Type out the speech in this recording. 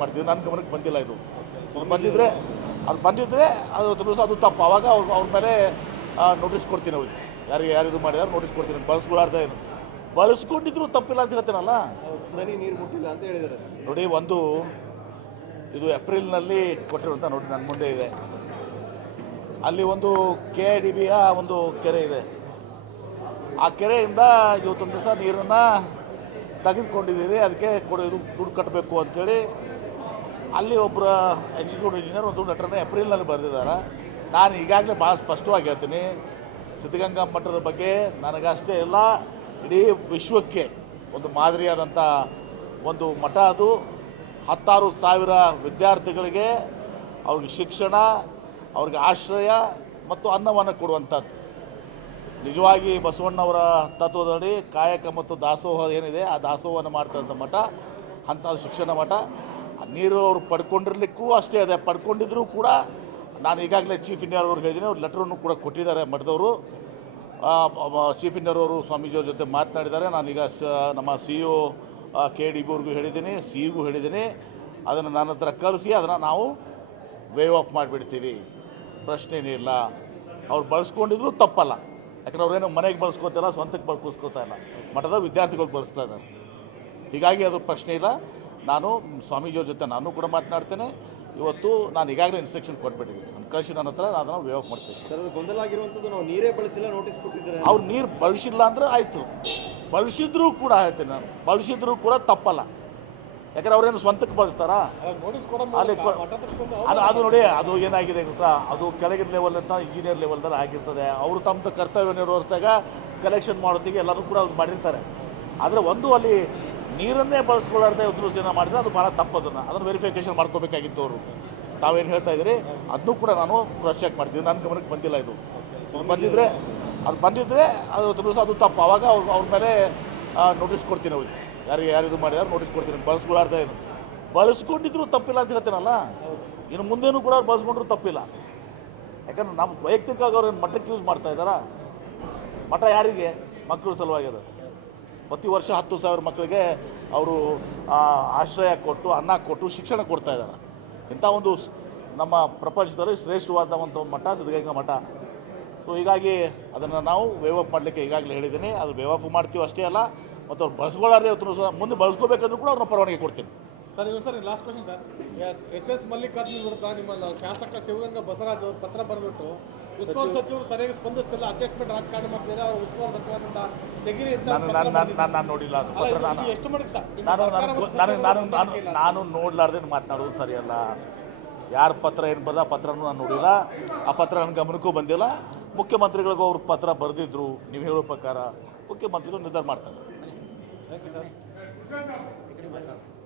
ಮಾಡ್ತೀವಿ. ನನ್ನ ಗಮನಕ್ಕೆ ಬಂದಿಲ್ಲ ಇದು ಬಂದಿದ್ರೆ ಅದು ತಪ್ಪು. ಆವಾಗ ಅವ್ರ ಮೇಲೆ ನೋಟಿಸ್ ಕೊಡ್ತೀನಿ. ಅವ್ರಿಗೆ ಯಾರು ಇದು ಮಾಡಿದಾರೆ ನೋಟಿಸ್ ಕೊಡ್ತೀನಿ. ಬಳಸ್ಕೊಳ್ಳಾರ್ದೆ ಏನು ಬಳಸ್ಕೊಂಡಿದ್ರು ತಪ್ಪಿಲ್ಲ ಅಂತ ಹೇಳ್ತೇನಲ್ಲ. ನೀರು ಮುಟ್ಟಿಲ್ಲ ಅಂತ ಹೇಳಿದ್ದಾರೆ. ನೋಡಿ, ಒಂದು ಇದು ಏಪ್ರಿಲ್ನಲ್ಲಿ ಕೊಟ್ಟಿರುವಂಥ ನೋಡಿ ನನ್ನ ಮುಂದೆ ಇದೆ. ಅಲ್ಲಿ ಒಂದು KIDBಯ ಒಂದು ಕೆರೆ ಇದೆ. ಆ ಕೆರೆಯಿಂದ ಇವತ್ತೊಂದು ದಿವಸ ನೀರನ್ನು ತೆಗೆದುಕೊಂಡಿದ್ದೀವಿ, ಅದಕ್ಕೆ ದುಡ್ಡು ಕಟ್ಟಬೇಕು ಅಂಥೇಳಿ ಅಲ್ಲಿ ಒಬ್ಬರ ಎಕ್ಸಿಕ್ಯೂಟಿವ್ ಇಂಜಿನಿಯರ್ ಒಂದು ಲೆಟರ್ನ ಏಪ್ರಿಲ್ನಲ್ಲಿ ಬರೆದಿದ್ದಾರೆ. ನಾನು ಈಗಾಗಲೇ ಭಾಳ ಸ್ಪಷ್ಟವಾಗಿ ಹೇಳ್ತೀನಿ, ಸಿದ್ಧಗಂಗಾ ಮಠದ ಬಗ್ಗೆ ನನಗಷ್ಟೇ ಇಲ್ಲ, ಇಡೀ ವಿಶ್ವಕ್ಕೆ ಒಂದು ಮಾದರಿಯಾದಂಥ ಒಂದು ಮಠ. ಅದು 16,000 ವಿದ್ಯಾರ್ಥಿಗಳಿಗೆ ಅವ್ರಿಗೆ ಶಿಕ್ಷಣ, ಅವ್ರಿಗೆ ಆಶ್ರಯ ಮತ್ತು ಅನ್ನವನ್ನು ಕೊಡುವಂಥದ್ದು. ನಿಜವಾಗಿ ಬಸವಣ್ಣವರ ತತ್ವದಡಿ ಕಾಯಕ ಮತ್ತು ದಾಸೋಹ ಏನಿದೆ, ಆ ದಾಸೋಹವನ್ನು ಮಾಡ್ತಕ್ಕಂಥ ಮಠ, ಅಂಥ ಶಿಕ್ಷಣ ಮಠ. ನೀರು ಅವರು ಪಡ್ಕೊಂಡಿರ್ಲಿಕ್ಕೂ ಅಷ್ಟೇ ಇದೆ. ಪಡ್ಕೊಂಡಿದ್ರೂ ಕೂಡ ನಾನು ಈಗಾಗಲೇ ಚೀಫ್ ಇಂಜಿನಿಯರ್ ಅವ್ರಿಗೆ ಹೇಳಿದ್ದೀನಿ, ಅವ್ರು ಲೆಟ್ರನ್ನು ಕೂಡ ಕೊಟ್ಟಿದ್ದಾರೆ ಮಠದವರು. ಚೀಫ್ ಇಂಜಿನಿಯರ್ ಅವರು ಸ್ವಾಮೀಜಿಯವ್ರ ಜೊತೆ ಮಾತನಾಡಿದ್ದಾರೆ. ನಾನೀಗ ನಮ್ಮ CEO KIDB ಅವ್ರಿಗೂ ಹೇಳಿದ್ದೀನಿ, CEಗೂ ಹೇಳಿದ್ದೀನಿ. ಅದನ್ನು ನನ್ನ ಹತ್ರ ಕಳಿಸಿ ಅದನ್ನು ನಾವು ವೇವ್ ಆಫ್ ಮಾಡಿಬಿಡ್ತೀವಿ, ಪ್ರಶ್ನೆನೇ ಇಲ್ಲ. ಅವ್ರು ಬಳಸ್ಕೊಂಡಿದ್ರು ತಪ್ಪಲ್ಲ, ಯಾಕಂದ್ರೆ ಅವ್ರೇನು ಮನೆಗೆ ಬಳಸ್ಕೋತಾಯಿಲ್ಲ, ಸ್ವಂತಕ್ಕೆ ಬಳಸ್ಕೋತಾ ಇಲ್ಲ, ಮಠದ ವಿದ್ಯಾರ್ಥಿಗಳು ಬಳಸ್ತಾ ಇದ್ದಾರೆ. ಹೀಗಾಗಿ ಅದು ಪ್ರಶ್ನೆ ಇಲ್ಲ. ನಾನು ಸ್ವಾಮೀಜಿಯವ್ರ ಜೊತೆ ನಾನು ಕೂಡ ಮಾತನಾಡ್ತೇನೆ. ಇವತ್ತು ನಾನು ಈಗಾಗಲೇ ಇನ್ಸ್ಟ್ರಕ್ಷನ್ ಕೊಟ್ಬಿಟ್ಟಿದ್ದೀನಿ, ನಾನು ಕಳಿಸಿ ನನ್ನ ಹತ್ರ ಅದನ್ನು ವೇವ್ ಆಫ್ ಮಾಡ್ತೀನಿ. ಸರ್, ಅದು ಗೊಂದಲ ಆಗಿರುವಂಥದ್ದು, ನಾವು ನೀರೇ ಬಳಸಿಲ್ಲ ನೋಟಿಸ್ ಕೊಟ್ಟಿದ್ದಾರೆ. ಅವ್ರು ನೀರು ಬಳಸಿಲ್ಲ ಅಂದರೆ ಆಯಿತು, ಬಳಸಿದ್ರೂ ಕೂಡ ಹೇಳ್ತೀನಿ ನಾನು, ಬಳಸಿದ್ರೂ ಕೂಡ ತಪ್ಪಲ್ಲ. ಯಾಕಂದ್ರೆ ಅವ್ರೇನು ಸ್ವಂತಕ್ಕೆ ಬಳಸ್ತಾರಾ? ಅಲ್ಲಿ ಅದು ನೋಡಿ, ಅದು ಏನಾಗಿದೆ ಗೊತ್ತಾ, ಅದು ಕೆಳಗಿನ ಲೆವೆಲ್ ಅಂತ ಇಂಜಿನಿಯರ್ ಲೆವೆಲ್ದಲ್ಲಿ ಆಗಿರ್ತದೆ. ಅವರು ತಮ್ಮ ಕರ್ತವ್ಯ ನಿರ್ವಹಿಸಿದಾಗ ಕಲೆಕ್ಷನ್ ಮಾಡೋತ್ತಿಗೆ ಎಲ್ಲರೂ ಕೂಡ ಅವ್ರು ಮಾಡಿರ್ತಾರೆ. ಆದರೆ ಒಂದು ಅಲ್ಲಿ ನೀರನ್ನೇ ಬಳಸ್ಕೊಳ್ಳಾರ್ದೆ ಉದ್ರೂಸೇನ ಮಾಡಿದರೆ ಅದು ಭಾಳ ತಪ್ಪು. ಅದನ್ನು ವೆರಿಫಿಕೇಷನ್ ಮಾಡ್ಕೋಬೇಕಾಗಿತ್ತು ಅವರು. ತಾವೇನು ಹೇಳ್ತಾ ಇದ್ದೀರಿ ಅದನ್ನೂ ಕೂಡ ನಾನು ಕ್ರಾಸ್ ಚೆಕ್ ಮಾಡ್ತೀನಿ. ನನ್ನ ಗಮನಕ್ಕೆ ಬಂದಿಲ್ಲ ಇದು ಬಂದಿದ್ರೆ ಅದು ತಪ್ಪು. ಆವಾಗ ಅವ್ರ ಮೇಲೆ ನೋಟಿಸ್ ಕೊಡ್ತೀನಿ. ಅವ್ರಿಗೆ ಯಾರು ಇದು ಮಾಡಿದಾರೆ ನೋಟಿಸ್ ಕೊಡ್ತೀನಿ. ಬಳಸ್ಕೊಳ್ಳಾರ್ದೆ ಏನು ಬಳಸ್ಕೊಂಡಿದ್ರು ತಪ್ಪಿಲ್ಲ ಅಂತ ಹೇಳ್ತೇನಲ್ಲ. ಇನ್ನು ಮುಂದೇನೂ ಕೂಡ ಅವ್ರು ಬಳಸ್ಕೊಂಡ್ರು ತಪ್ಪಿಲ್ಲ. ಯಾಕಂದ್ರೆ ನಮ್ಮ ವೈಯಕ್ತಿಕವಾಗಿ ಅವ್ರೇನು ಮಠಕ್ಕೆ ಯೂಸ್ ಮಾಡ್ತಾ ಇದ್ದಾರಾ? ಮಠ ಯಾರಿಗೆ? ಮಕ್ಕಳ ಸಲುವಾಗಿ ಅದು. ಪ್ರತಿ ವರ್ಷ 10,000 ಮಕ್ಕಳಿಗೆ ಅವರು ಆಶ್ರಯ ಕೊಟ್ಟು, ಅನ್ನ ಕೊಟ್ಟು, ಶಿಕ್ಷಣ ಕೊಡ್ತಾ ಇದ್ದಾರೆ. ಇಂಥ ಒಂದು ನಮ್ಮ ಪ್ರಪಂಚದಲ್ಲಿ ಶ್ರೇಷ್ಠವಾದಂಥ ಮಠ ಸಿದ್ಧಗಂಗಾ ಮಠ. ಸೊ ಹೀಗಾಗಿ ಅದನ್ನು ನಾವು ವೇವ್ ಆಫ್ ಮಾಡಲಿಕ್ಕೆ ಈಗಾಗಲೇ ಹೇಳಿದ್ದೀನಿ. ಅದು ವೇವ್ ಆಫ್ ಮಾಡ್ತೀವಿ ಅಷ್ಟೇ ಅಲ್ಲ, ಮತ್ತು ಅವ್ರು ಬಳಸ್ಕೊಳ್ಳಾರ್ದೆ ಮುಂದೆ ಬಳಸ್ಕೋಬೇಕಂದ್ರೂ ಕೂಡ ಅವ್ರನ್ನ ಪರವಾನಗಿ ಕೊಡ್ತೀನಿ. ಸರ್, ಇವರು sir last question sir. SS Mallikarjun ವಿರುದ್ಧ ನಿಮ್ಮ ಶಾಸಕ ಶಿವಗಂಗಾ ಬಸವರಾಜ್ ಅವರು ಪತ್ರ ಬರೆದ್ಬಿಟ್ಟು ಉಸ್ತುವಾರಿ ಸಚಿವರು ಸರಿಯಾಗಿ ಸ್ಪಂದಿಸ್ತಿಲ್ಲ, ಅಡ್ಜಸ್ಟ್ಮೆಂಟ್ ರಾಜಕಾರಣ ಮಾಡ್ತಿದ್ದಾರೆ, ಅವರು ಉಸ್ತುವಾರಿ ಸಚಿವರಿಂದ ತೆಗಿರಿ ಅಂತ ನಾನು ನೋಡಿಲ್ಲ ಅದು ಪತ್ರ. ಎಷ್ಟು ಮಟ್ಟಿಗೆ ಸರ್ ನಾನು ನೋಡ್ಲಾರ್ದೆ ಮಾತನಾಡೋದು ಸರಿಯಲ್ಲ. ಯಾರ ಪತ್ರ ಏನು ಬರೆದ ಪತ್ರನೂ ನಾನು ನೋಡಿಲ್ಲ. ಆ ಪತ್ರ ನನ್ನ ಗಮನಕ್ಕೂ ಬಂದಿಲ್ಲ. ಮುಖ್ಯಮಂತ್ರಿಗಳಿಗೂ ಅವ್ರ ಪತ್ರ ಬರೆದಿದ್ರು. ನೀವು ಹೇಳೋ ಪ್ರಕಾರ ಮುಖ್ಯಮಂತ್ರಿಗಳು ನಿರ್ಧಾರ ಮಾಡ್ತಾರೆ. Thank you sir.